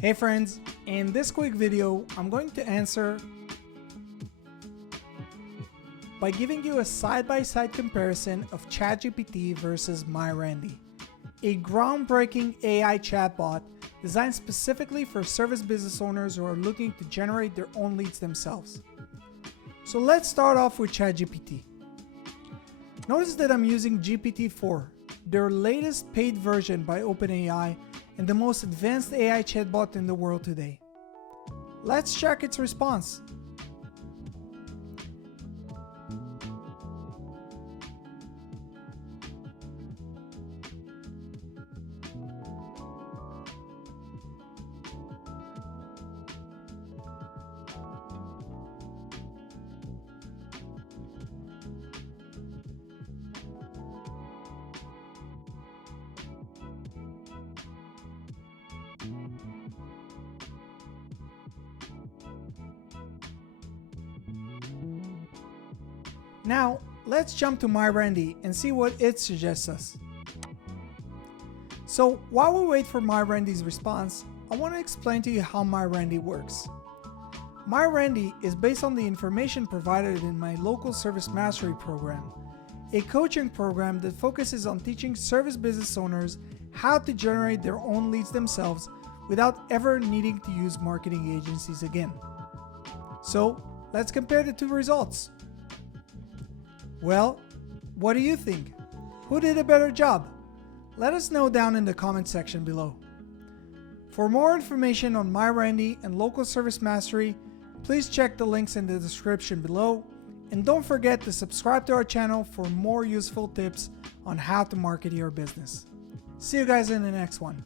Hey friends, in this quick video, I'm going to answer by giving you a side-by-side comparison of ChatGPT versus MyRandy, a groundbreaking AI chatbot designed specifically for service business owners who are looking to generate their own leads themselves. So let's start off with ChatGPT. Notice that I'm using GPT-4, their latest paid version by OpenAI and the most advanced AI chatbot in the world today. Let's check its response. Now, let's jump to MyRandy and see what it suggests us. So, while we wait for MyRandy's response, I want to explain to you how MyRandy works. MyRandy is based on the information provided in my local service mastery program, a coaching program that focuses on teaching service business owners how to generate their own leads themselves without ever needing to use marketing agencies again. So, let's compare the two results. Well, what do you think? Who did a better job? Let us know down in the comment section below. For more information on MyRandy and local service mastery, please check the links in the description below, and don't forget to subscribe to our channel for more useful tips on how to market your business. See you guys in the next one.